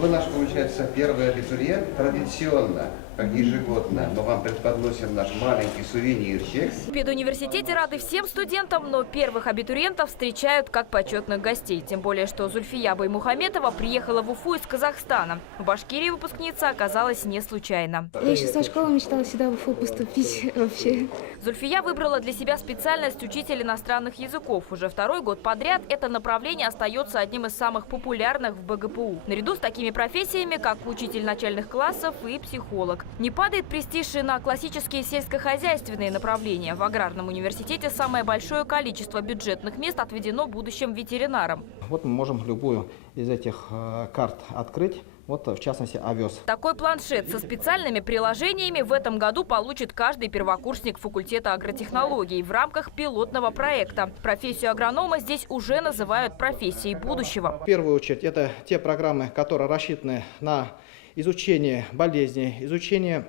Вы наш, получается, первый абитуриент. Традиционно, как ежегодно, мы вам преподносим наш маленький сувенирчик. В педуниверситете рады всем студентам, но первых абитуриентов встречают как почетных гостей. Тем более, что Зульфия Баймухаметова приехала в Уфу из Казахстана. В Башкирии выпускница оказалась не случайно. Я еще со школы мечтала сюда в Уфу поступить вообще. Зульфия выбрала для себя специальность учитель иностранных языков. Уже второй год подряд это направление остается одним из самых популярных в БГПУ. Наряду с такими профессиями, как учитель начальных классов и психолог. Не падает престиж и на классические сельскохозяйственные направления. В аграрном университете самое большое количество бюджетных мест отведено будущим ветеринарам. Вот мы можем любую из этих карт открыть. Вот, в частности, овес. Такой планшет со специальными приложениями в этом году получит каждый первокурсник факультета агротехнологий в рамках пилотного проекта. Профессию агронома здесь уже называют профессией будущего. В первую очередь, это те программы, которые рассчитаны на изучение болезней, изучение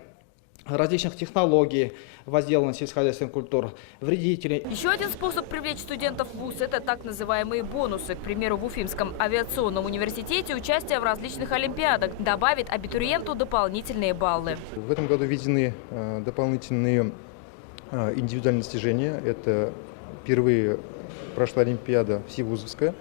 различных технологий, возделывания сельскохозяйственных культур, вредителей. Еще один способ привлечь студентов в ВУЗ – это так называемые бонусы. К примеру, в Уфимском авиационном университете участие в различных олимпиадах добавит абитуриенту дополнительные баллы. В этом году введены дополнительные индивидуальные достижения. Это впервые прошла олимпиада всевузовская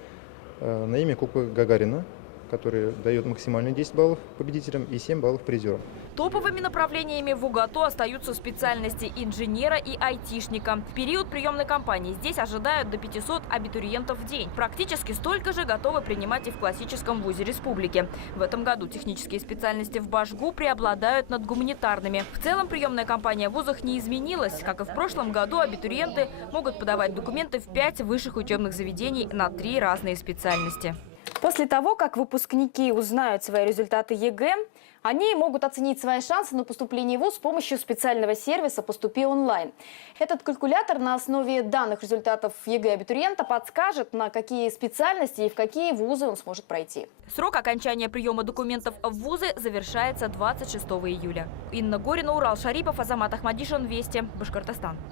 на имя Кубка Гагарина, который дает максимально 10 баллов победителям и 7 баллов призерам. Топовыми направлениями в УГАТО остаются специальности инженера и айтишника. В период приемной кампании здесь ожидают до 500 абитуриентов в день. Практически столько же готовы принимать и в классическом вузе республики. В этом году технические специальности в Башгу преобладают над гуманитарными. В целом приемная кампания в вузах не изменилась. Как и в прошлом году, абитуриенты могут подавать документы в 5 высших учебных заведений на 3 разные специальности. После того, как выпускники узнают свои результаты ЕГЭ, они могут оценить свои шансы на поступление в ВУЗ с помощью специального сервиса «Поступи онлайн». Этот калькулятор на основе данных результатов ЕГЭ абитуриента подскажет, на какие специальности и в какие вузы он сможет пройти. Срок окончания приема документов в вузы завершается 26 июля. Инна Горина, Урал Шарипов, Азамат Ахмадишин, Вести, Башкортостан.